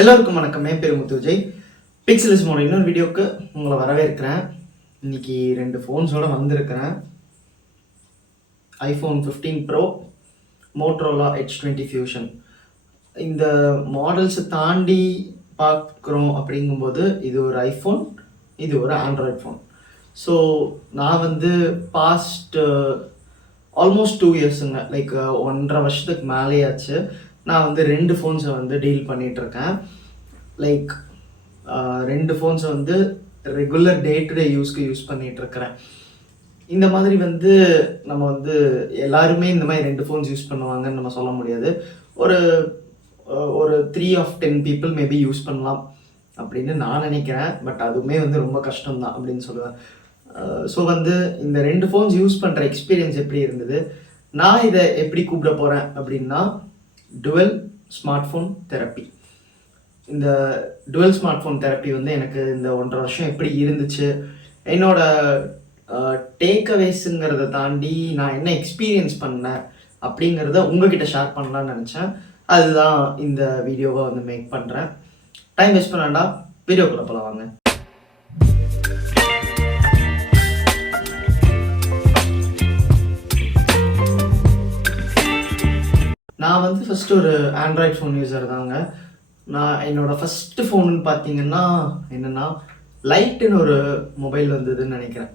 எல்லோருக்கும் வணக்கம். என் பேர் முத்து விஜய். பிக்சலிஸ்மோட இன்னொரு வீடியோவுக்கு உங்களை வரவேற்கிறேன். இன்னைக்கு 2 ஃபோன்ஸோட வந்திருக்கிறேன். iPhone 15 Pro, Motorola H20 Fusion. இந்த மாடல்ஸை தாண்டி பார்க்குறோம் அப்படிங்கும்போது இது ஒரு ஐஃபோன், இது ஒரு ஆண்ட்ராய்ட் ஃபோன். ஸோ நான் வந்து பாஸ்ட் ஆல்மோஸ்ட் 2 இயர்ஸுங்க, லைக் 1.5 வருஷத்துக்கு மேலேயாச்சு நான் வந்து 2 ஃபோன்ஸை வந்து டீல் பண்ணிகிட்ருக்கேன். லைக் 2 ஃபோன்ஸை வந்து regular day to day use பண்ணிகிட்ருக்கிறேன். இந்த மாதிரி வந்து நம்ம வந்து எல்லாருமே இந்த மாதிரி 2 ஃபோன்ஸ் யூஸ் பண்ணுவாங்கன்னு நம்ம சொல்ல முடியாது. ஒரு ஒரு 3 of 10 people மேபி யூஸ் பண்ணலாம் அப்படின்னு நான் நினைக்கிறேன். பட் அதுவுமே வந்து ரொம்ப கஷ்டம்தான் அப்படின்னு சொல்லுவேன். ஸோ வந்து இந்த 2 ஃபோன்ஸ் யூஸ் பண்ணுற எக்ஸ்பீரியன்ஸ் எப்படி இருந்தது, நான் இதை எப்படி கூப்பிட போகிறேன் அப்படின்னா டுவெல் ஸ்மார்ட் ஃபோன் தெரப்பி. இந்த டுவெல் ஸ்மார்ட் ஃபோன் தெரப்பி வந்து எனக்கு இந்த 1.5 வருஷம் எப்படி இருந்துச்சு, என்னோட டேக்அவேஸுங்கிறத தாண்டி நான் என்ன எக்ஸ்பீரியன்ஸ் பண்ணேன் அப்படிங்கிறத உங்ககிட்ட ஷேர் பண்ணலான்னு நினச்சேன். அதுதான் இந்த வீடியோவை வந்து மேக் பண்ணுறேன். டைம் வேஸ்ட் பண்ண வேண்டாம், வீடியோக்குள்ளே போகலாம் வாங்க. நான் வந்து ஃபஸ்ட்டு ஒரு ஆண்ட்ராய்ட் ஃபோன் யூஸர் தாங்க. நான் என்னோடய ஃபஸ்ட்டு ஃபோனுன்னு பார்த்தீங்கன்னா என்னென்னா லைட்டுன்னு ஒரு மொபைல் வந்ததுன்னு நினைக்கிறேன்.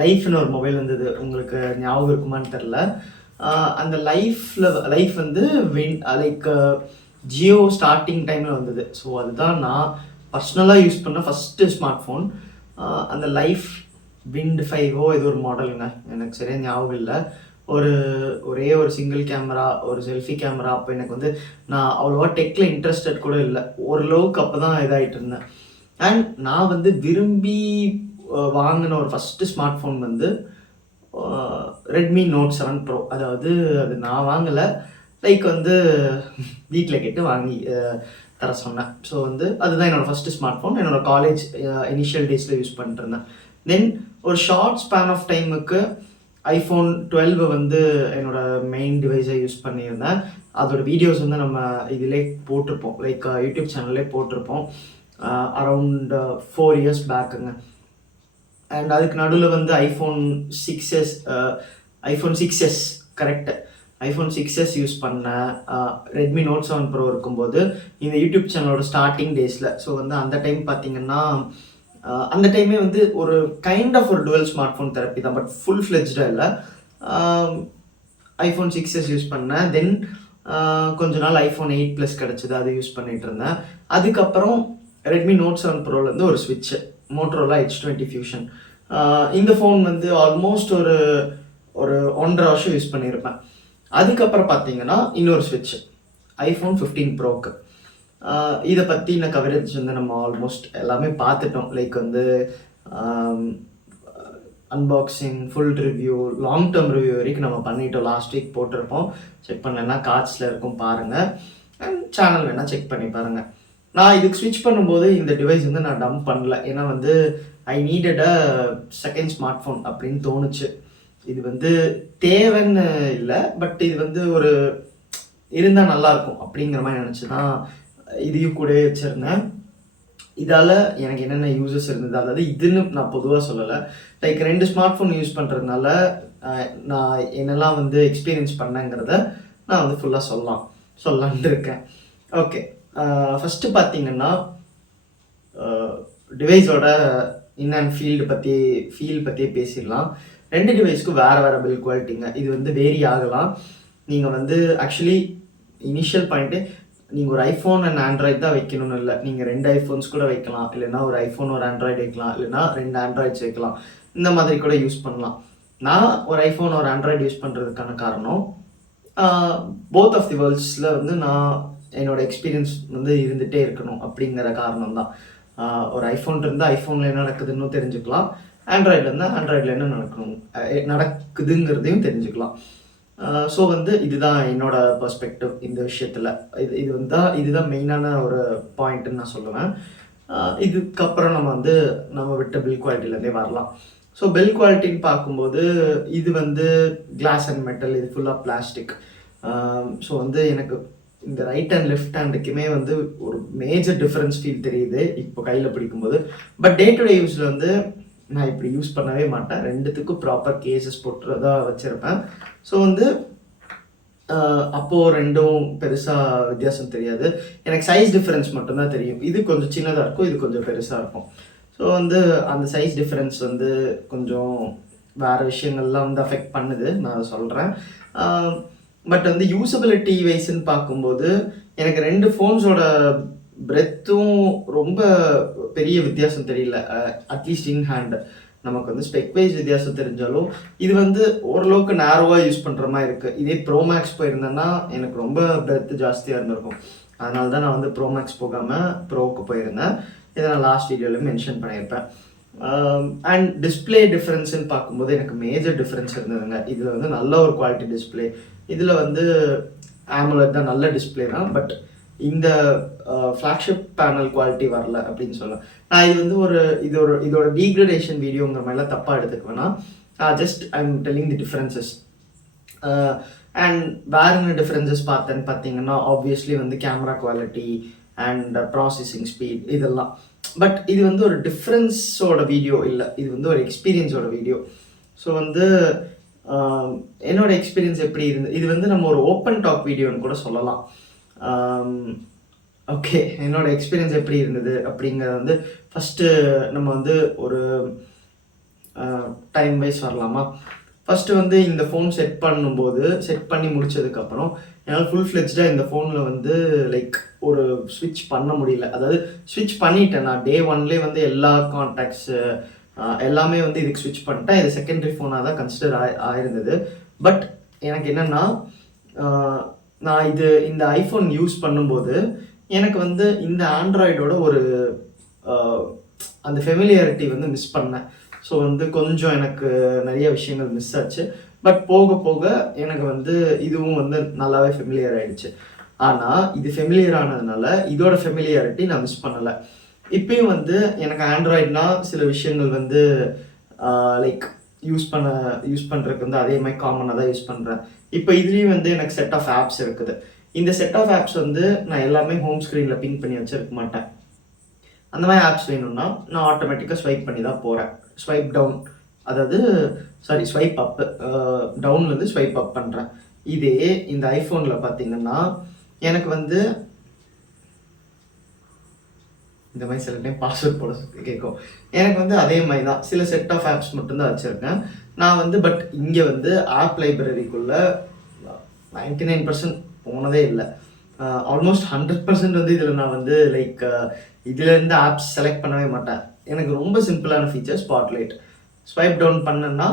லைஃப்னு ஒரு மொபைல் வந்தது, உங்களுக்கு ஞாபகம் இருக்குமான்னு தெரில. அந்த லைஃப் வந்து லைக் ஜியோ ஸ்டார்டிங் டைமில் வந்தது. ஸோ அதுதான் நான் பர்சனலாக யூஸ் பண்ண ஃபஸ்ட்டு ஸ்மார்ட் ஃபோன். அந்த லைஃப் விண்ட் 5 ஏதோ ஒரு மாடலுங்க, எனக்கு சரியாக ஞாபகம் இல்லை. ஒரே ஒரு சிங்கிள் கேமரா, ஒரு செல்ஃபி கேமரா. அப்போ எனக்கு வந்து நான் அவ்வளோவா டெக்கில் இன்ட்ரெஸ்டட் கூட இல்லை, ஓரளவுக்கு அப்போ தான் இதாகிட்டு இருந்தேன். அண்ட் நான் வந்து விரும்பி வாங்கின ஒரு ஃபஸ்ட்டு ஸ்மார்ட் ஃபோன் வந்து ரெட்மி நோட் 7 ப்ரோ. அதாவது அது நான் வாங்கலை, லைக் வந்து வீட்டில் கேட்டு வாங்கி தர சொன்னேன். ஸோ வந்து அதுதான் என்னோடய ஃபஸ்ட்டு ஸ்மார்ட் ஃபோன். என்னோடய காலேஜ் இனிஷியல் டேஸில் யூஸ் பண்ணிட்டு இருந்தேன். தென் ஒரு ஷார்ட் ஸ்பேன் ஆஃப் டைமுக்கு iPhone 12 வந்து என்னோடய மெயின் டிவைஸை யூஸ் பண்ணியிருந்தேன். அதோட வீடியோஸ் வந்து நம்ம இதிலே போட்டிருப்போம், லைக் யூடியூப் சேனல்லே போட்டிருப்போம், அரவுண்ட் 4 இயர்ஸ் பேக்குங்க. அண்ட் அதுக்கு நடுவில் வந்து iPhone 6s correct, iPhone 6s use பண்ணேன். ரெட்மி நோட் 7 ப்ரோ இருக்கும்போது இந்த யூடியூப் சேனலோட ஸ்டார்டிங் டேஸில். ஸோ வந்து அந்த டைம் பார்த்திங்கன்னா அந்த டைமே வந்து ஒரு கைண்ட் ஆஃப் ஒரு டுவெல் ஸ்மார்ட் ஃபோன் தெரப்பி தான், பட் ஃபுல் ஃப்ளெஜ்டாக இல்லை. iPhone 6s யூஸ் பண்ணேன். தென் கொஞ்ச நாள் iPhone 8 Plus கிடச்சிது, அதை யூஸ் பண்ணிகிட்டு இருந்தேன். அதுக்கப்புறம் ரெட்மி நோட் 7 ப்ரோலேருந்து ஒரு ஸ்விட்ச்சு, Motorola H20 Fusion. இந்த ஃபோன் வந்து ஆல்மோஸ்ட் ஒரு 1.5 வருஷம் யூஸ் பண்ணியிருப்பேன். அதுக்கப்புறம் பார்த்தீங்கன்னா இன்னொரு ஸ்விட்ச்சு iPhone 15 ப்ரோக்கு. இதை பற்றின கவரேஜ் வந்து நம்ம ஆல்மோஸ்ட் எல்லாமே பார்த்துட்டோம். லைக் வந்து unboxing, full review, long term review வரைக்கும் நம்ம பண்ணிட்டோம். லாஸ்ட் வீக் போட்டிருப்போம், செக் பண்ணலைன்னா கார்ட்ஸில் இருக்கும் பாருங்கள். அண்ட் சேனல் வேணால் செக் பண்ணி பாருங்கள். நான் இதுக்கு ஸ்விட்ச் பண்ணும்போது இந்த டிவைஸ் வந்து நான் டம்ப் பண்ணல, ஏன்னா வந்து ஐ நீடட் அ செகண்ட் ஸ்மார்ட் ஃபோன் அப்படின்னு தோணுச்சு. இது வந்து தேவைன்னு இல்லை, பட் இது வந்து ஒரு இருந்தால் நல்லாயிருக்கும் அப்படிங்கிற மாதிரி நினச்சி தான் இதையும் கூட வச்சுருந்தேன். இதால் எனக்கு என்னென்ன யூசஸ் இருந்தது, அதாவது இதுன்னு நான் பொதுவாக சொல்லலை, லைக் 2 ஸ்மார்ட் ஃபோன் யூஸ் பண்ணுறதுனால நான் என்னெல்லாம் வந்து எக்ஸ்பீரியன்ஸ் பண்ணேங்கிறத நான் வந்து ஃபுல்லாக சொல்லலான்ட்டு இருக்கேன். ஓகே, ஃபஸ்ட்டு பார்த்தீங்கன்னா டிவைஸோட இன் அண்ட் ஃபீல் பற்றியே பேசிடலாம். 2 டிவைஸ்க்கும் வேறு பில்ட் குவாலிட்டிங்க. இது வந்து வேரி ஆகலாம். நீங்கள் வந்து ஆக்சுவலி இனிஷியல் பாயிண்ட்டு நீங்கள் ஒரு ஐஃபோன் அண்ட் ஆண்ட்ராய்ட் தான் வைக்கணும்னு இல்லை, நீங்கள் 2 ஐஃபோன்ஸ் கூட வைக்கலாம், இல்லைனா ஒரு ஐஃபோன் ஒரு ஆண்ட்ராய்டு வைக்கலாம், இல்லைனா 2 ஆண்ட்ராய்ட்ஸ் வைக்கலாம். இந்த மாதிரி கூட யூஸ் பண்ணலாம். நான் ஒரு ஐஃபோன் ஒரு ஆண்ட்ராய்டு யூஸ் பண்ணுறதுக்கான காரணம் போத் ஆஃப் தி வேர்ல்ட்ஸில் வந்து நான் என்னோடய எக்ஸ்பீரியன்ஸ் வந்து இருந்துகிட்டே இருக்கணும் அப்படிங்கிற காரணம் தான். ஒரு ஐஃபோன் இருந்தால் ஐஃபோனில் என்ன நடக்குதுன்னு தெரிஞ்சுக்கலாம், ஆண்ட்ராய்டில் இருந்தால் ஆண்ட்ராய்டில் என்ன நடக்குதுங்கிறதையும் தெரிஞ்சுக்கலாம். ஸோ வந்து இதுதான் என்னோட பெர்ஸ்பெக்டிவ் இந்த விஷயத்தில். இதுதான் மெயினான ஒரு பாயிண்ட்டுன்னு நான் சொல்லுவேன். இதுக்கப்புறம் நம்ம விட்ட பில் குவாலிட்டிலேருந்தே வரலாம். ஸோ பில் குவாலிட்டின்னு பார்க்கும்போது இது வந்து கிளாஸ் அண்ட் மெட்டல், இது ஃபுல்லாக பிளாஸ்டிக். ஸோ வந்து எனக்கு இந்த ரைட் அண்ட் லெஃப்ட் ஹேண்டுக்குமே வந்து ஒரு மேஜர் டிஃப்ரென்ஸ் ஃபீல் தெரியுது இப்போ கையில் பிடிக்கும்போது. பட் டே டு டே யூஸில் வந்து நான் இப்படி யூஸ் பண்ணவே மாட்டேன். ரெண்டுத்துக்கும் ப்ராப்பர் கேசஸ் போட்டுறதா வச்சுருப்பேன். ஸோ வந்து அப்போது ரெண்டும் பெருசாக வித்தியாசம் தெரியாது. எனக்கு சைஸ் டிஃப்ரென்ஸ் மட்டும்தான் தெரியும். இது கொஞ்சம் சின்னதாக இருக்கும், இது கொஞ்சம் பெருசாக இருக்கும். ஸோ வந்து அந்த சைஸ் டிஃப்ரென்ஸ் வந்து கொஞ்சம் வேறு விஷயங்கள்லாம் வந்து அஃபெக்ட் பண்ணுது, நான் அதை சொல்கிறேன். பட் வந்து யூசபிலிட்டி வைஸ்ன்னு பார்க்கும்போது எனக்கு 2 ஃபோன்ஸோட பிரெத்தும் ரொம்ப பெரிய வித்தியாசம் தெரியல. அட்லீஸ்ட் இன் ஹேண்ட் நமக்கு வந்து ஸ்பெக் வைஸ் வித்தியாசம் தெரிஞ்சாலும் இது வந்து ஓரளவுக்கு நேரோவாக யூஸ் பண்ணுற மாதிரி இருக்குது. இதே ப்ரோ மேக்ஸ் போயிருந்தேன்னா எனக்கு ரொம்ப பிரெத்து ஜாஸ்தியாக இருந்திருக்கும். அதனால தான் நான் வந்து ப்ரோ மேக்ஸ் போகாமல் ப்ரோவுக்கு போயிருந்தேன். இதை நான் லாஸ்ட் வீடியோவில் மென்ஷன் பண்ணியிருப்பேன். அண்ட் டிஸ்பிளே டிஃப்ரென்ஸ்ன்னு பார்க்கும்போது எனக்கு மேஜர் டிஃப்ரென்ஸ் இருந்ததுங்க. இதில் வந்து நல்ல ஒரு குவாலிட்டி டிஸ்பிளே, இதில் வந்து AMOLED தான், நல்ல டிஸ்பிளே தான். பட் இந்த ஃப்ளாக்ஷிப் பேனல் குவாலிட்டி வரல அப்படின்னு சொல்லலாம். நான் இது வந்து இதோட டீக்ரடேஷன் வீடியோங்கிற மாதிரிலாம் தப்பாக எடுத்துக்க வேணாம். Just I am telling the differences. And வேறு என்ன டிஃப்ரென்சஸ் பார்த்தேன்னு பார்த்தீங்கன்னா ஆப்வியஸ்லி வந்து camera quality and processing speed இதெல்லாம். பட் இது வந்து ஒரு டிஃப்ரென்ஸோட வீடியோ இல்லை, இது வந்து ஒரு எக்ஸ்பீரியன்ஸோட வீடியோ. ஸோ வந்து என்னோட எக்ஸ்பீரியன்ஸ் எப்படி இருந்தது, இது வந்து நம்ம ஒரு ஓப்பன் டாக் வீடியோன்னு கூட சொல்லலாம். ஓகே, என்னோட எக்ஸ்பீரியன்ஸ் எப்படி இருந்தது அப்படிங்கிறத வந்து ஃபஸ்ட்டு நம்ம வந்து ஒரு டைம் வைஸ் வரலாமா. ஃபஸ்ட்டு வந்து இந்த ஃபோன் செட் பண்ணி முடிச்சதுக்கப்புறம் என்னால் ஃபுல் ஃப்ளெஜ்டாக இந்த ஃபோனில் வந்து லைக் ஒரு ஸ்விட்ச் பண்ண முடியல. அதாவது ஸ்விட்ச் பண்ணிட்டேன் நான் டே 1லே வந்து எல்லா கான்டாக்ட்ஸு எல்லாமே வந்து இதுக்கு ஸ்விட்ச் பண்ணிட்டேன். இது செகண்டரி ஃபோனாக தான் கன்சிடர் ஆயிருந்தது. பட் எனக்கு என்னென்னா நான் இந்த ஐஃபோன் யூஸ் பண்ணும்போது எனக்கு வந்து இந்த ஆண்ட்ராய்டோட ஒரு அந்த ஃபெமிலியாரிட்டி வந்து மிஸ் பண்ணேன். ஸோ வந்து கொஞ்சம் எனக்கு நிறைய விஷயங்கள் மிஸ் ஆச்சு. பட் போக போக எனக்கு வந்து இதுவும் வந்து நல்லாவே ஃபெமிலியர் ஆகிடுச்சு. ஆனால் இது ஃபெமிலியர் ஆனதுனால இதோட ஃபெமிலியாரிட்டி நான் மிஸ் பண்ணலை. இப்பயும் வந்து எனக்கு ஆண்ட்ராய்ட்னா சில விஷயங்கள் வந்து லைக் யூஸ் பண்ணுறதுக்கு வந்து அதே மாதிரி காமனாக தான் யூஸ் பண்ணுறேன். இப்போ இதுலேயும் வந்து எனக்கு செட் ஆஃப் ஆப்ஸ் இருக்குது. இந்த செட் ஆஃப் ஆப்ஸ் வந்து நான் எல்லாமே ஹோம் ஸ்க்ரீனில் பிங் பண்ணி வச்சுருக்க மாட்டேன். அந்த மாதிரி ஆப்ஸ் வேணும்னா நான் ஆட்டோமேட்டிக்காக ஸ்வைப் பண்ணி தான் போகிறேன். ஸ்வைப் டவுன், அதாவது ஸ்வைப் அப்பு, டவுன்லேருந்து ஸ்வைப் அப் பண்ணுறேன். இதே இந்த ஐஃபோனில் பார்த்தீங்கன்னா எனக்கு வந்து இந்த மாதிரி சில டைம் பாஸ்வேர்ட் போட கேட்கும். எனக்கு வந்து அதே மாதிரி தான் சில செட் ஆஃப் ஆப்ஸ் மட்டும்தான் வச்சுருக்கேன் நான் வந்து. பட் இங்கே வந்து ஆப் லைப்ரரிக்குள்ளே 99% போனதே இல்லை. ஆல்மோஸ்ட் 100% வந்து இதில் நான் வந்து லைக் இதிலேருந்து ஆப்ஸ் செலக்ட் பண்ணவே மாட்டேன். எனக்கு ரொம்ப சிம்பிளான ஃபீச்சர் ஸ்பாட்லைட். ஸ்வைப் டவுன் பண்ணேன்னா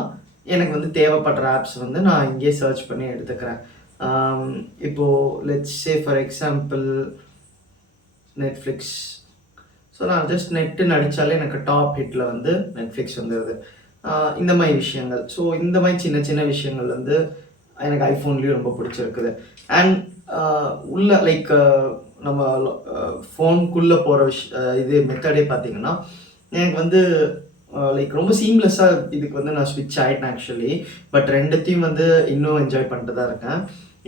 எனக்கு வந்து தேவைப்படுற ஆப்ஸ் வந்து நான் இங்கேயே சர்ச் பண்ணி எடுத்துக்கிறேன். இப்போது let's say for example Netflix. So நான் ஜஸ்ட் நெட்டுன்னு அடித்தாலே எனக்கு டாப் ஹிட்டில் வந்து நெட்ஃப்ளிக்ஸ் வந்துடுது. இந்த மாதிரி விஷயங்கள். ஸோ இந்த மாதிரி சின்ன சின்ன விஷயங்கள் வந்து எனக்கு ஐஃபோன்லேயும் ரொம்ப பிடிச்சிருக்குது. அண்ட் உள்ள லைக் நம்ம ஃபோனுக்குள்ளே போகிற இது மெத்தடே பார்த்தீங்கன்னா எனக்கு வந்து லைக் ரொம்ப சீம்லெஸ்ஸாக இதுக்கு வந்து நான் ஸ்விட்ச் ஆகிட்டேன் ஆக்சுவலி. பட் ரெண்டுத்தையும் வந்து இன்னும் என்ஜாய் பண்ணிட்டு தான் இருக்கேன்.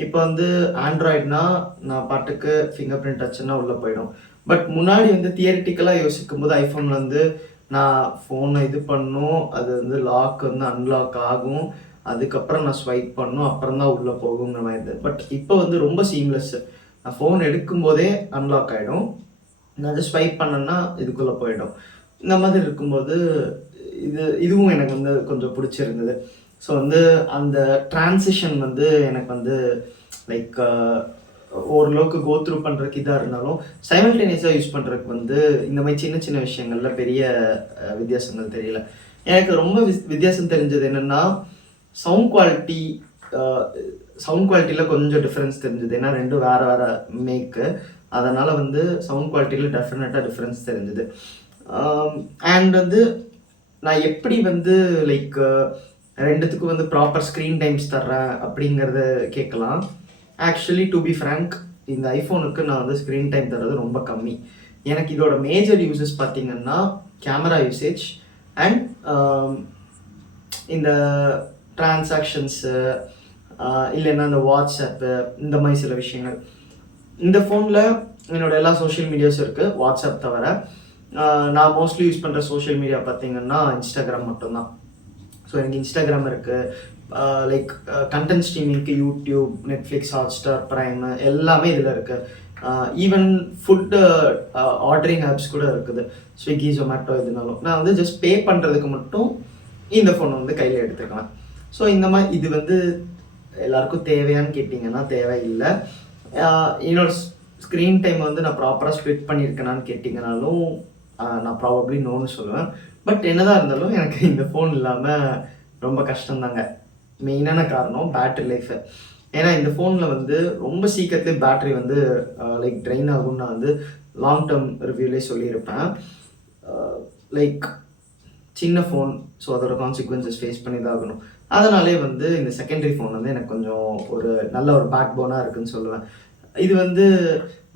இப்போ வந்து ஆண்ட்ராய்ட்னா நான் பாட்டுக்கு ஃபிங்கர் பிரிண்ட் டச்சுன்னா உள்ளே போயிடும். பட் முன்னாடி வந்து தியரிட்டிக்கலாக யோசிக்கும் போது ஐஃபோனில் வந்து நான் ஃபோனை இது பண்ணும், அது வந்து லாக் வந்து அன்லாக் ஆகும், அதுக்கப்புறம் நான் ஸ்வைப் பண்ணும், அப்புறம் தான் உள்ளே போகுங்கிற மாதிரி இருந்தது. பட் இப்போ வந்து ரொம்ப சீம்லெஸ்ஸு. நான் ஃபோன் எடுக்கும்போதே அன்லாக் ஆகிடும், நான் அதை ஸ்வைப் பண்ணேன்னா இதுக்குள்ளே போயிடும். இந்த மாதிரி இருக்கும்போது இதுவும் எனக்கு வந்து கொஞ்சம் பிடிச்சிருந்தது. ஸோ வந்து அந்த டிரான்சிஷன் வந்து எனக்கு வந்து லைக் ஓரளவுக்கு கோ த்ரூ பண்ணுறதுக்கு இதாக இருந்தாலும் சைமல்டேனியஸாக யூஸ் பண்ணுறதுக்கு வந்து இந்த மாதிரி சின்ன சின்ன விஷயங்களில் பெரிய வித்தியாசங்கள் தெரியல. எனக்கு ரொம்ப வித்தியாசம் தெரிஞ்சது என்னென்னா சவுண்ட் குவாலிட்டியில் கொஞ்சம் டிஃப்ரென்ஸ் தெரிஞ்சது. ஏன்னா ரெண்டும் வேறு வேறு மேக்கு, அதனால் வந்து சவுண்ட் குவாலிட்டியில் டெஃபினட்டாக டிஃப்ரென்ஸ் தெரிஞ்சுது. அண்ட் வந்து நான் எப்படி வந்து லைக் ரெண்டுத்துக்கும் வந்து ப்ராப்பர் ஸ்க்ரீன் டைம்ஸ் தர்றேன் அப்படிங்கிறத கேட்கலாம். ஆக்சுவலி டு பி ஃப்ராங்க், இந்த ஐஃபோனுக்கு நான் வந்து ஸ்க்ரீன் டைம் தர்றது ரொம்ப கம்மி. எனக்கு இதோட மேஜர் யூசஸ் பார்த்திங்கன்னா கேமரா யூசேஜ் அண்ட் இந்த டிரான்சாக்ஷன்ஸு இல்லைன்னா இந்த வாட்ஸ்அப்பு, இந்த மாதிரி சில விஷயங்கள். இந்த ஃபோனில் என்னோட எல்லா சோஷியல் மீடியாஸும் இருக்குது, வாட்ஸ்அப் தவிர. நான் மோஸ்ட்லி யூஸ் பண்ணுற சோஷியல் மீடியா பார்த்தீங்கன்னா இன்ஸ்டாகிராம் மட்டும்தான். ஸோ எனக்கு இன்ஸ்டாகிராம் இருக்குது, லைக் கண்டென்ட் ஸ்ட்ரீமிங்க்கு யூடியூப், நெட்ஃப்ளிக்ஸ், ஹாட்ஸ்டார், ப்ரைமு எல்லாமே இதில் இருக்குது. ஈவன் ஃபுட்டு ஆர்டரிங் ஆப்ஸ் கூட இருக்குது, ஸ்விக்கி, ஜொமேட்டோ. இதனாலும் நான் வந்து ஜஸ்ட் பே பண்ணுறதுக்கு மட்டும் இந்த ஃபோனை வந்து கையில் எடுத்துக்கலாம். ஸோ இந்த மாதிரி இது வந்து எல்லாருக்கும் தேவையான்னு கேட்டிங்கன்னா தேவையில்லை. என்னோட ஸ்க்ரீன் டைம் வந்து நான் ப்ராப்பராக ஸ்ப்ளிட் பண்ணியிருக்கேனான்னு கேட்டிங்கனாலும் நான் ப்ராபப்ளி நோன்னு சொல்லுவேன். பட் என்னதான் இருந்தாலும் எனக்கு இந்த ஃபோன் இல்லாமல் ரொம்ப கஷ்டம்தாங்க. மெயினான காரணம் பேட்ரி லைஃபு. ஏன்னா இந்த ஃபோனில் வந்து ரொம்ப சீக்கிரத்துலேயே பேட்ரி வந்து லைக் ட்ரெயின் ஆகும்னு நான் வந்து லாங் டேர்ம் ரிவ்யூலே சொல்லியிருப்பேன். லைக் சின்ன ஃபோன், ஸோ அதோட கான்சிக்வன்சஸ் ஃபேஸ் பண்ணி தான் ஆகணும். அதனாலே வந்து இந்த செகண்டரி ஃபோன் வந்து எனக்கு கொஞ்சம் ஒரு நல்ல ஒரு பேக் போனாக இருக்குதுன்னு சொல்லுவேன். இது வந்து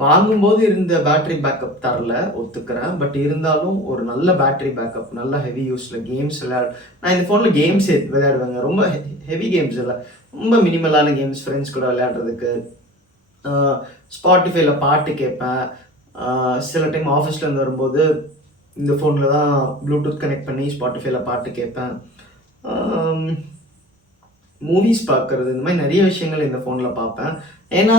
வாங்கும்போது இருந்த பேட்ரி பேக்கப் தரல, ஒத்துக்கிறேன். பட் இருந்தாலும் ஒரு நல்ல பேட்ரி பேக்கப், நல்ல ஹெவி யூஸில் கேம்ஸ் நான் இந்த ஃபோனில் கேம்ஸ் விளையாடுவேங்க. ரொம்ப ஹெவி கேம்ஸ் இல்லை, ரொம்ப மினிமலான கேம்ஸ், ஃப்ரெண்ட்ஸ் கூட விளையாடுறதுக்கு. ஸ்பாட்டிஃபைல பாட்டு கேட்பேன். சில டைம் ஆஃபீஸ்லேருந்து வரும்போது இந்த ஃபோனில் தான் ப்ளூடூத் கனெக்ட் பண்ணி ஸ்பாட்டிஃபைல பாட்டு கேட்பேன். மூவிஸ் பார்க்குறது, இந்த மாதிரி நிறைய விஷயங்கள் இந்த ஃபோனில் பார்ப்பேன். ஏன்னா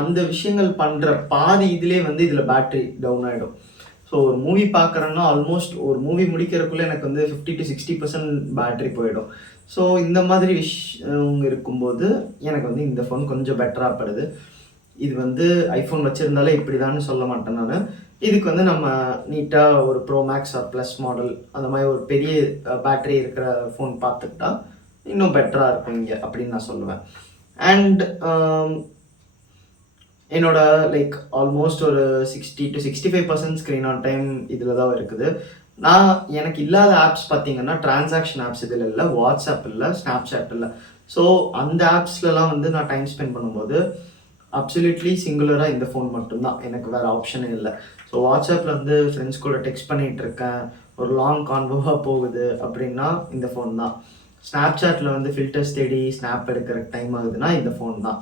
அந்த விஷயங்கள் பண்ணுற பாதி இதிலே வந்து இதில் பேட்ரி டவுன் ஆகிடும். ஸோ ஒரு மூவி பார்க்குறேன்னா ஆல்மோஸ்ட் ஒரு மூவி முடிக்கிறதுக்குள்ளே எனக்கு வந்து 50 to 60% பேட்ரி போயிடும். ஸோ இந்த மாதிரி விஷயம் இருக்கும்போது எனக்கு வந்து இந்த ஃபோன் கொஞ்சம் பெட்டராக படுது. இது வந்து ஐஃபோன் வச்சுருந்தாலே இப்படி தான் சொல்ல மாட்டேன் நான். இதுக்கு வந்து நம்ம நீட்டாக ஒரு pro max or plus model அந்த மாதிரி ஒரு பெரிய பேட்ரி இருக்கிற ஃபோன் பார்த்துக்கிட்டா இன்னும் பெட்டராக இருக்கும் இங்கே அப்படின்னு நான் சொல்லுவேன். அண்ட் என்னோட லைக் ஆல்மோஸ்ட் ஒரு 60 to 65% ஸ்க்ரீன் ஆன் டைம் இதில் தான் இருக்குது. எனக்கு இல்லாத ஆப்ஸ் பார்த்தீங்கன்னா டிரான்சாக்ஷன் ஆப்ஸ் இதில் இல்லை, வாட்ஸ்அப் இல்லை, ஸ்னாப்சாட் இல்லை. ஸோ அந்த ஆப்ஸ்லலாம் வந்து நான் டைம் ஸ்பெண்ட் பண்ணும்போது அப்சல்யூட்லி சிங்குலராக இந்த ஃபோன் மட்டும்தான், எனக்கு வேறு ஆப்ஷனே இல்லை. ஸோ வாட்ஸ்அப்பில் வந்து ஃப்ரெண்ட்ஸ் கூட டெக்ஸ்ட் பண்ணிகிட்டு இருக்கேன், ஒரு லாங் கான்வோவாக போகுது அப்படின்னா இந்த ஃபோன் தான். ஸ்னாப்சாட்டில் வந்து ஃபில்டர்ஸ் தேடி ஸ்னாப் எடுக்கிற டைம் ஆகுதுன்னா இந்த ஃபோன் தான்.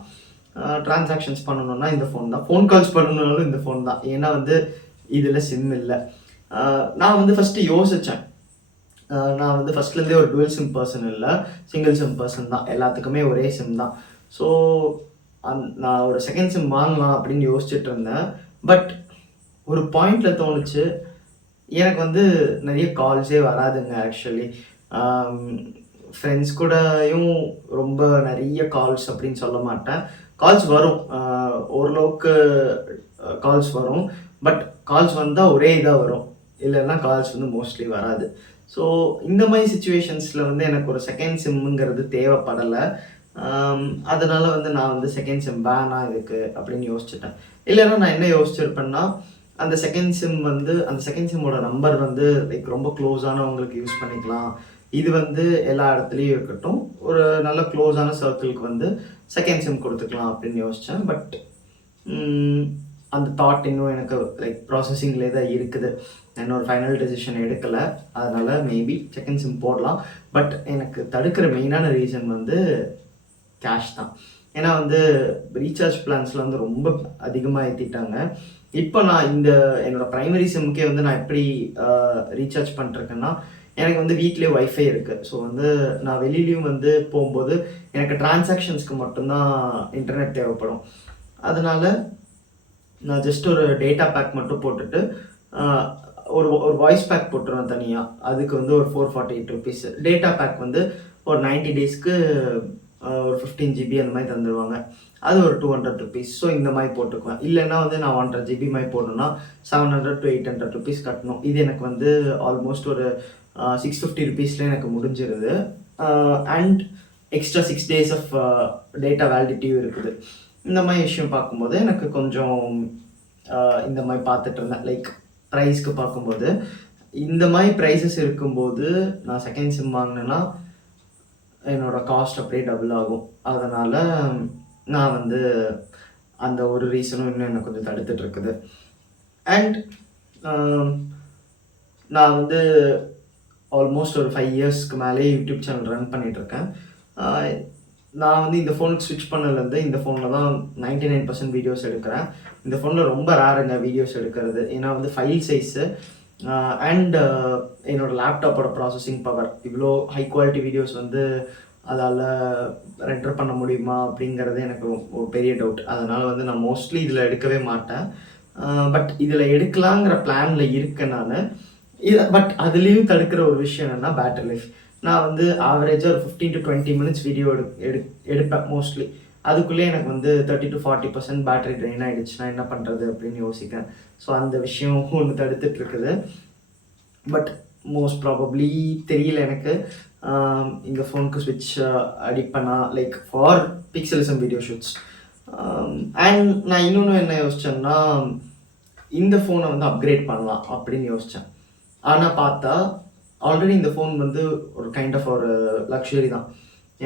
ட்ரான்சாக்ஷன்ஸ் பண்ணணுன்னா இந்த ஃபோன் தான். ஃபோன் கால்ஸ் பண்ணணுன்னாலும் இந்த ஃபோன் தான். ஏன்னா வந்து இதில் சிம் இல்லை. நான் வந்து ஃபஸ்ட்டு யோசித்தேன். நான் வந்து ஃபஸ்ட்லேருந்தே ஒரு டுவெல் சிம் பர்சன் இல்லை, சிங்கிள் சிம் பர்சன் தான். எல்லாத்துக்குமே ஒரே சிம் தான். ஸோ நான் ஒரு செகண்ட் சிம் வாங்கலாம் அப்படின்னு யோசிச்சுட்டு இருந்தேன். பட் ஒரு பாயிண்டில் தோணுச்சு, எனக்கு வந்து நிறைய கால்ஸே வராதுங்க. ஆக்சுவலி ஃப்ரெண்ட்ஸ் கூடயும் ரொம்ப நிறைய கால்ஸ் அப்படின்னு சொல்ல மாட்டேன். கால்ஸ் வரும், ஓரளவுக்கு கால்ஸ் வரும். பட் கால்ஸ் வந்தால் ஒரே இதாக வரும், இல்லைன்னா கால்ஸ் வந்து மோஸ்ட்லி வராது. ஸோ இந்த மாதிரி சுச்சுவேஷன்ஸில் வந்து எனக்கு ஒரு செகண்ட் சிம்முங்கிறது தேவைப்படலை. அதனால் வந்து நான் வந்து செகண்ட் சிம் வேணாம் இதுக்கு அப்படின்னு யோசிச்சுட்டேன். இல்லைன்னா நான் என்ன யோசிச்சிருப்பேன்னா, அந்த செகண்ட் சிம்மோட நம்பர் வந்து லைக் ரொம்ப க்ளோஸானவங்களுக்கு யூஸ் பண்ணிக்கலாம். இது வந்து எல்லா இடத்துலையும் இருக்கட்டும், ஒரு நல்ல க்ளோஸான சர்க்கிளுக்கு வந்து செகண்ட் சிம் கொடுத்துக்கலாம் அப்படின்னு யோசித்தேன். பட் அந்த தாட் இன்னும் எனக்கு லைக் ப்ராசஸிங்லேயே தான் இருக்குது. என்னோட ஃபைனல் டெசிஷன் எடுக்கலை. அதனால் மேபி செகண்ட் சிம் போடலாம். பட் எனக்கு தடுக்கிற மெயினான ரீசன் வந்து கேஷ் தான். ஏன்னா வந்து ரீசார்ஜ் பிளான்ஸில் வந்து ரொம்ப அதிகமாக ஏற்றிட்டாங்க. இப்போ நான் என்னோட ப்ரைமரி சிம்முக்கே வந்து நான் எப்படி ரீசார்ஜ் பண்ணிருக்கேன்னா, எனக்கு வந்து வீட்லேயே ஒய்ஃபை இருக்குது. ஸோ வந்து நான் வெளியிலையும் வந்து போகும்போது எனக்கு டிரான்சாக்ஷன்ஸ்க்கு மட்டும்தான் இன்டர்நெட் தேவைப்படும். அதனால் நான் ஜஸ்ட் ஒரு டேட்டா பேக் மட்டும் போட்டுட்டு ஒரு வாய்ஸ் பேக் போட்டுருவேன் தனியாக. அதுக்கு வந்து ஒரு 448 rupees. டேட்டா பேக் வந்து ஒரு 90 daysக்கு ஒரு 15 GB அந்த மாதிரி தந்துடுவாங்க. அது ஒரு 200 rupees. ஸோ இந்த மாதிரி போட்டுக்குவேன். இல்லைன்னா வந்து நான் 100 GB மாதிரி போடணுன்னா 700 to 800 rupees கட்டணும். இது எனக்கு வந்து ஆல்மோஸ்ட் ஒரு 650 rupeesல எனக்கு முடிஞ்சிருது. And extra 6 days of data வேலிடிட்டியும் இருக்குது. இந்த மாதிரி விஷயம் பார்க்கும்போது எனக்கு கொஞ்சம் இந்த மாதிரி பார்த்துட்டு இருந்தேன். லைக் ப்ரைஸ்க்கு பார்க்கும்போது இந்த மாதிரி ப்ரைஸஸ் இருக்கும்போது நான் செகண்ட் சிம் வாங்கினேன்னா என்னோடய காஸ்ட் அப்படியே டபுள் ஆகும். அதனால் நான் வந்து அந்த ஒரு ரீசனும் இன்னும் என்னை கொஞ்சம் தடுத்துட்டு இருக்குது. அண்ட் நான் வந்து ஆல்மோஸ்ட் ஒரு 5 yearsக்கு மேலே யூடியூப் சேனல் ரன் பண்ணிகிட்ருக்கேன். நான் வந்து இந்த ஃபோனுக்கு ஸ்விட்ச் பண்ணலேருந்து இந்த ஃபோனில் தான் 99% வீடியோஸ் எடுக்கிறேன். இந்த ஃபோனில் ரொம்ப ரேருங்க வீடியோஸ் எடுக்கிறது. ஏன்னா வந்து ஃபைல் சைஸு அண்ட் என்னோடய லேப்டாப்போட ப்ராசஸிங் பவர், இவ்வளோ ஹை குவாலிட்டி வீடியோஸ் வந்து அதால் ரெண்டர் பண்ண முடியுமா அப்படிங்கிறது எனக்கு ஒரு பெரிய டவுட். அதனால் வந்து நான் மோஸ்ட்லி இதில் எடுக்கவே மாட்டேன். பட் இதில் எடுக்கலாங்கிற பிளானில் இருக்கேன் நான். பட் அதுலேயும் தடுக்கிற ஒரு விஷயம் என்னென்னா பேட்டரி லைஃப். நான் வந்து ஆவரேஜாக ஒரு 15 to 20 மினிட்ஸ் வீடியோ எடுப்பேன் மோஸ்ட்லி. அதுக்குள்ளே எனக்கு வந்து 30 to 40% பேட்டரி ட்ரெயின் ஆகிடுச்சுன்னா என்ன பண்ணுறது அப்படின்னு யோசிக்கிறேன். ஸோ அந்த விஷயம் ஒன்று தடுத்துட்டு இருக்குது. பட் மோஸ்ட் ப்ராபப்ளி தெரியல எனக்கு இந்த ஃபோனுக்கு ஸ்விட்ச் அடிப்பேனா, லைக் ஃபார் பிக்சலிசம் வீடியோ ஷூட்ஸ். அண்ட் நான் இன்னொன்று என்ன யோசித்தேன்னா, இந்த ஃபோனை வந்து அப்கிரேட் பண்ணலாம் அப்படின்னு யோசித்தேன். ஆனால் பார்த்தா ஆல்ரெடி இந்த ஃபோன் வந்து ஒரு கைண்ட் ஆஃப் ஒரு லக்ஸுரி தான்.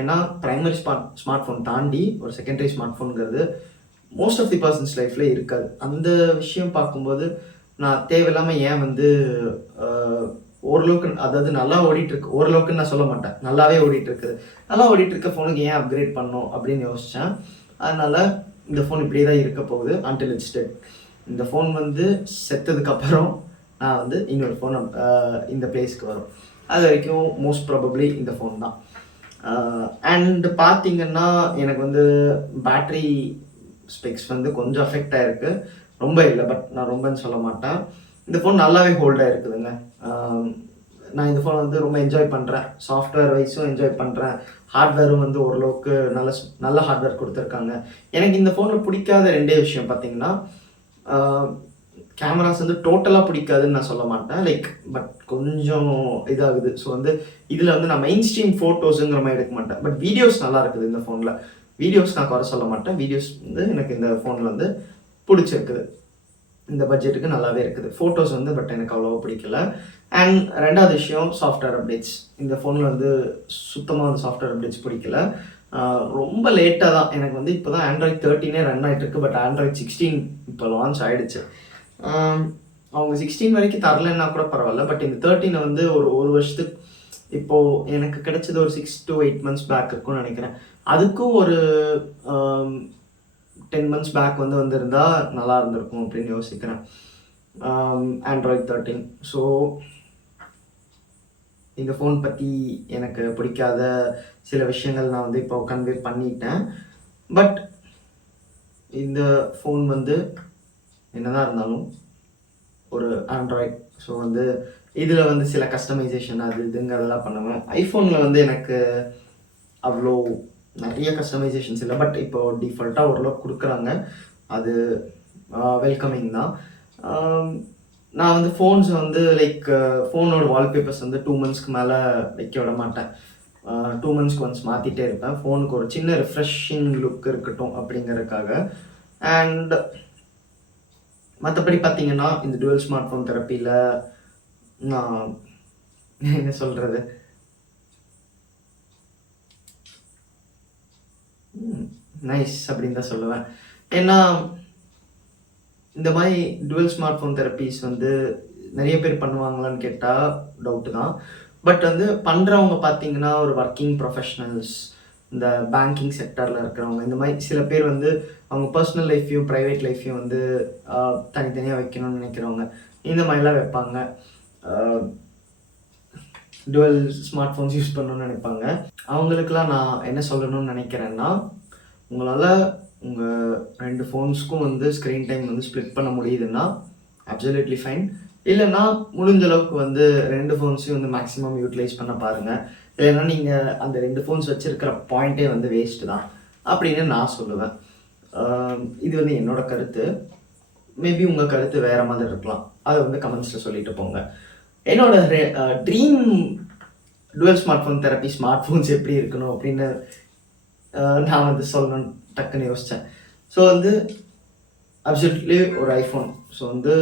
ஏன்னா ப்ரைமரி ஸ்மார்ட் ஃபோன் தாண்டி ஒரு செகண்டரி ஸ்மார்ட் ஃபோனுங்கிறது மோஸ்ட் ஆஃப் தி பர்சன்ஸ் லைஃப்பில் இருக்காது. அந்த விஷயம் பார்க்கும்போது நான் தேவையில்லாமல் ஏன் வந்து ஓரளவுக்கு, அதாவது நல்லா ஓடிட்டுருக்கு, ஓரளவுக்குன்னு நான் சொல்ல மாட்டேன், நல்லாவே ஓடிட்டுருக்குது, நல்லா ஓடிட்டுருக்க ஃபோனுக்கு ஏன் அப்கிரேட் பண்ணணும் அப்படின்னு யோசித்தேன். அதனால் இந்த ஃபோன் இப்படியே தான் இருக்க போகுது until it's dead. இந்த ஃபோன் வந்து செத்ததுக்கப்புறம் நான் வந்து இன்னொரு ஃபோன் இந்த பிளேஸ்க்கு வரும். அது வரைக்கும் மோஸ்ட் ப்ராபப்ளி இந்த ஃபோன் தான். அண்ட் பார்த்திங்கன்னா எனக்கு வந்து பேட்ரி ஸ்பெக்ஸ் வந்து கொஞ்சம் அஃபெக்ட் ஆகிருக்கு. ரொம்ப இல்லை, பட் நான் ரொம்பன்னு சொல்ல மாட்டேன். இந்த ஃபோன் நல்லாவே ஹோல்டாக இருக்குதுங்க. நான் இந்த ஃபோனை வந்து ரொம்ப என்ஜாய் பண்ணுறேன். சாஃப்ட்வேர் வைஸும் என்ஜாய் பண்ணுறேன். ஹார்ட்வேரும் வந்து ஓரளவுக்கு நல்ல ஹார்ட்வேர் கொடுத்துருக்காங்க. எனக்கு இந்த ஃபோனில் பிடிக்காத ரெண்டே விஷயம் பார்த்திங்கன்னா, கேமராஸ் வந்து டோட்டலாக பிடிக்காதுன்னு நான் சொல்ல மாட்டேன், லைக் பட் கொஞ்சம் இதாகுது. ஸோ வந்து இதில் வந்து நான் மெயின் ஸ்ட்ரீம் ஃபோட்டோஸுங்கிற மாதிரி எடுக்க மாட்டேன். பட் வீடியோஸ் நல்லா இருக்குது இந்த ஃபோனில். வீடியோஸ் நான் குறை சொல்ல மாட்டேன். வீடியோஸ் வந்து எனக்கு இந்த ஃபோனில் வந்து பிடிச்சிருக்குது. இந்த பட்ஜெட்டுக்கு நல்லாவே இருக்குது. ஃபோட்டோஸ் வந்து பட் எனக்கு அவ்வளோவா பிடிக்கல. அண்ட் ரெண்டாவது விஷயம் சாஃப்ட்வேர் அப்டேட்ஸ். இந்த ஃபோனில் வந்து சுத்தமாக வந்து சாஃப்ட்வேர் அப்டேட்ஸ் பிடிக்கல. ரொம்ப லேட்டாக தான் எனக்கு வந்து இப்போ தான் Android 13 ரன் ஆகிட்டுருக்கு. பட் Android 16 இப்போ லான்ச் ஆகிடுச்சு. அவங்க 16 வரைக்கும் தரலைன்னா கூட பரவாயில்ல. பட் இந்த 13 வந்து ஒரு வருஷத்துக்கு இப்போது எனக்கு கிடைச்சது ஒரு 6 to 8 months பேக் இருக்கும்னு நினைக்கிறேன். அதுக்கும் ஒரு 10 months பேக் வந்து வந்திருந்தா நல்லா இருந்திருக்கும் அப்படின்னு யோசிக்கிறேன். Android 13. ஸோ இந்த ஃபோன் பற்றி எனக்கு பிடிக்காத சில விஷயங்கள் நான் வந்து இப்போ கன்வே பண்ணிட்டேன். பட் இந்த ஃபோன் வந்து என்னதான் இருந்தாலும் ஒரு ஆண்ட்ராய்ட். ஸோ வந்து இதில் வந்து சில கஸ்டமைசேஷன் அது இதுங்கிறதெல்லாம் பண்ணுவேன். ஐஃபோனில் வந்து எனக்கு அவ்வளோ நிறைய கஸ்டமைசேஷன்ஸ் இல்லை. பட் இப்போது டிஃபால்ட்டாக ஓரளவுக்கு கொடுக்குறாங்க. அது வெல்கமிங் தான். நான் வந்து ஃபோன்ஸ் வந்து லைக் ஃபோனோட வால்பேப்பர்ஸ் வந்து 2 monthsக்கு மேலே வைக்க விட மாட்டேன். 2 monthsக்கு ஒன்ஸ் மாற்றிட்டே இருப்பேன். ஃபோனுக்கு ஒரு சின்ன ரிஃப்ரெஷிங் லுக் இருக்கட்டும் அப்படிங்கிறதுக்காக. அண்ட் மற்றபடி பார்த்திங்கன்னா இந்த டுவல் ஸ்மார்ட் ஃபோன் தெரப்பியில் நான் என்ன சொல்கிறது, நைஸ் அப்படின்னு தான் சொல்லுவேன். ஏன்னா இந்த மாதிரி டுவல் ஸ்மார்ட் ஃபோன் தெரப்பீஸ் வந்து நிறைய பேர் பண்ணுவாங்களான்னு கேட்டால் டவுட்டு தான். பட் வந்து பண்ணுறவங்க பார்த்திங்கன்னா ஒரு ஒர்க்கிங் ப்ரொஃபஷ்னல்ஸ், இந்த பேங்கிங் செக்டரில் இருக்கிறவங்க, இந்த மாதிரி சில பேர் வந்து அவங்க பர்சனல் லைஃப்பையும் ப்ரைவேட் லைஃப்பையும் வந்து தனித்தனியாக வைக்கணும்னு நினைக்கிறவங்க இந்த மாதிரிலாம் வைப்பாங்க. டுவல் ஸ்மார்ட் ஃபோன்ஸ் யூஸ் பண்ணணும்னு நினைப்பாங்க. அவங்களுக்கெல்லாம் நான் என்ன சொல்லணும்னு நினைக்கிறேன்னா, உங்களால் உங்கள் 2 ஃபோன்ஸ்க்கும் வந்து ஸ்க்ரீன் டைம் வந்து ஸ்ப்ளிட் பண்ண முடியுதுன்னா அப்சல்யூட்லி ஃபைன். இல்லைன்னா முடிஞ்ச அளவுக்கு வந்து 2 ஃபோன்ஸையும் வந்து மேக்ஸிமம் யூட்டிலைஸ் பண்ண பாருங்கள். இல்லைன்னா நீங்கள் அந்த 2 ஃபோன்ஸ் வச்சுருக்கிற பாயிண்ட்டே வந்து வேஸ்ட்டு தான் அப்படின்னு நான் சொல்லுவேன். இது வந்து என்னோடய கருத்து. மேபி உங்கள் கருத்து வேறு மாதிரி இருக்கலாம். அதை வந்து கமெண்ட்ஸில் சொல்லிட்டு போங்க. என்னோட dream dual smart phone therapy smartphones எப்படி இருக்கணும் அப்படின்னு நான் வந்து சொல்லணும்னு டக்குன்னு யோசித்தேன். ஸோ வந்து அப்சல்யூட்லி ஒரு ஐஃபோன். ஸோ வந்து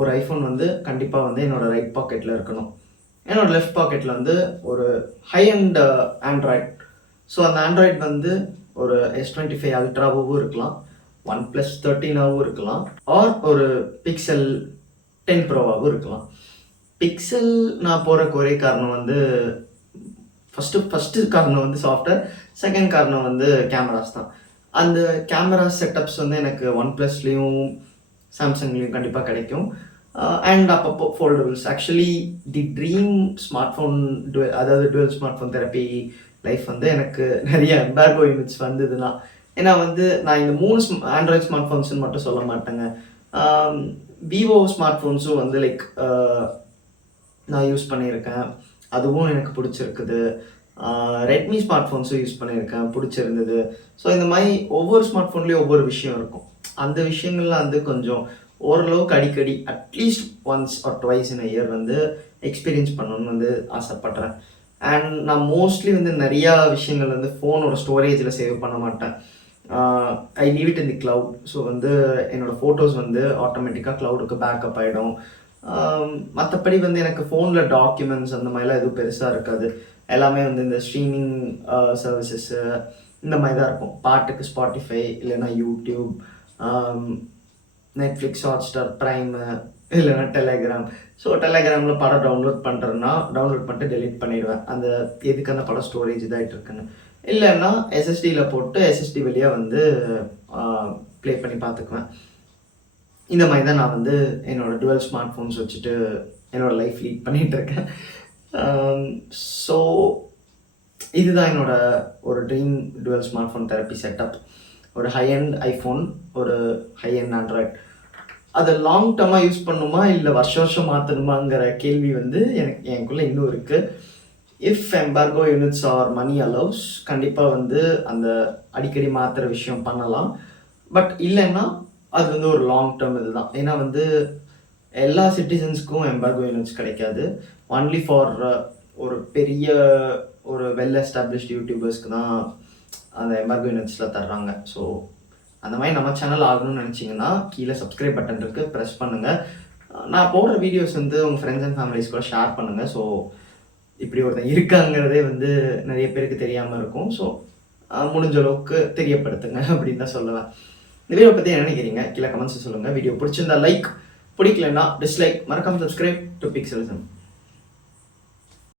ஒரு ஐஃபோன் வந்து கண்டிப்பாக வந்து என்னோடய ரைட் பாக்கெட்டில் இருக்கணும். என்னோடய லெஃப்ட் பாக்கெட்டில் வந்து ஒரு ஹை அண்ட் ஆண்ட்ராய்ட். ஸோ அந்த ஆண்ட்ராய்ட் வந்து ஒரு S25 அல்ட்ராவும் இருக்கலாம், OnePlus 13ஆகவும் இருக்கலாம், ஆர் ஒரு Pixel 10 Proவாகவும் இருக்கலாம். பிக்சல் நான் போகிறக்கு ஒரே காரணம் வந்து ஃபஸ்ட்டு காரணம் வந்து சாஃப்ட்வேர், செகண்ட் காரணம் வந்து கேமராஸ் தான். அந்த கேமரா செட்டப்ஸ் வந்து எனக்கு ஒன் ப்ளஸ்லேயும் சாம்சங்லேயும் கண்டிப்பாக கிடைக்கும். அண்ட் அப்பப்போ foldables. Actually the dream smart phone அதாவது dual smart phone therapy life வந்து எனக்கு நிறைய எம்பார்கோ யூனிட்ஸ் வந்ததுலாம். ஏன்னா வந்து நான் இந்த 3 ஆண்ட்ராய்ட் ஸ்மார்ட் ஃபோன்ஸ்னு மட்டும் சொல்ல மாட்டேங்க. விவோ ஸ்மார்ட் ஃபோன்ஸும் வந்து லைக் நான் யூஸ் பண்ணியிருக்கேன், அதுவும் எனக்கு பிடிச்சிருக்குது. ரெட்மி ஸ்மார்ட் ஃபோன்ஸும் யூஸ் பண்ணியிருக்கேன், பிடிச்சிருந்தது. ஸோ இந்த மாதிரி ஒவ்வொரு ஸ்மார்ட் ஃபோன்லேயும் ஒவ்வொரு விஷயம் இருக்கும். அந்த விஷயங்கள்லாம் வந்து கொஞ்சம் ஓரளவுக்கு அடிக்கடி at least once R twice in a year வந்து எக்ஸ்பீரியன்ஸ் பண்ணணும்னு வந்து ஆசைப்பட்றேன். அண்ட் நான் மோஸ்ட்லி வந்து நிறையா விஷயங்கள் வந்து ஃபோனோட ஸ்டோரேஜில் சேவ் பண்ண மாட்டேன். I leave it in the cloud. So வந்து என்னோடய ஃபோட்டோஸ் வந்து ஆட்டோமேட்டிக்காக க்ளவுடுக்கு பேக்கப் ஆகிடும். மற்றபடி வந்து எனக்கு ஃபோனில் டாக்குமெண்ட்ஸ் அந்த மாதிரிலாம் எதுவும் பெருசாக இருக்காது. எல்லாமே வந்து இந்த ஸ்ட்ரீமிங் சர்வீசஸ்ஸு இந்த மாதிரி தான் இருக்கும். பாட்டுக்கு ஸ்பாட்டிஃபை, இல்லைன்னா யூடியூப், நெட்ஃப்ளிக்ஸ், ஹாட்ஸ்டார், ப்ரைமு, இல்லைன்னா டெலகிராம். ஸோ டெலகிராமில் படம் டவுன்லோட் பண்ணுறேன்னா டவுன்லோட் பண்ணிட்டு டெலிட் பண்ணிடுவேன், அந்த எதுக்கு அந்த படம் ஸ்டோரேஜ் இதாகிட்டு இருக்குன்னு. இல்லைன்னா எஸ்எஸ்டியில் போட்டு எஸ்எஸ்டி வழியாக வந்து ப்ளே பண்ணி பார்த்துக்குவேன். இந்த மாதிரி தான் நான் வந்து என்னோடய டுவெல் ஸ்மார்ட் ஃபோன்ஸ் வச்சுட்டு என்னோடய லைஃப் லீட் பண்ணிகிட்ருக்கேன். ஸோ இதுதான் என்னோட ஒரு dream dual smart phone therapy setup. ஒரு ஹை அண்ட் ஐஃபோன், ஒரு ஹை அண்ட் ஆண்ட்ராய்ட். அதை லாங் டர்மாக யூஸ் பண்ணணுமா இல்லை வருஷம் மாற்றணுமாங்கிற கேள்வி வந்து எனக்குள்ளே இன்னும் இருக்குது. If embargo units or money allows கண்டிப்பாக வந்து அந்த அடிக்கடி மாற்றுற விஷயம் பண்ணலாம். பட் இல்லைன்னா அது வந்து ஒரு லாங் டேர்ம் இதுதான். ஏன்னா வந்து எல்லா சிட்டிசன்ஸ்க்கும் எம்பார்கோ யூனிட்ஸ் கிடைக்காது. ஒன்லி ஃபார் ஒரு பெரிய ஒரு வெல் எஸ்டாப்ளிஷ்ட் யூடியூபர்ஸ்க்கு தான் அந்த எம்பார்கோ யூனிட்ஸில் தர்றாங்க. ஸோ அந்த மாதிரி நம்ம சேனல் ஆகணும்னு நினச்சிங்கன்னா கீழே சப்ஸ்கிரைப் பட்டன் இருக்குது, ப்ரெஸ் பண்ணுங்கள். நான் போடுற வீடியோஸ் வந்து உங்கள் ஃப்ரெண்ட்ஸ் அண்ட் ஃபேமிலிஸ் கூட ஷேர் பண்ணுங்கள். ஸோ இப்படி ஒருத்தன் இருக்காங்கிறதே வந்து நிறைய பேருக்கு தெரியாமல் இருக்கும். ஸோ முடிஞ்ச அளவுக்கு தெரியப்படுத்துங்க அப்படின்னு தான் சொல்லுவேன். இந்த வீடியோ பற்றி என்ன நினைக்கிறீங்க கீழே கமெண்ட்ஸ் சொல்லுங்கள். வீடியோ பிடிச்சிருந்தா லைக், பிடிக்கலன்னா டிஸ்லைக், மறக்காம சப்ஸ்கிரைப் டு பிக்சலிசம்.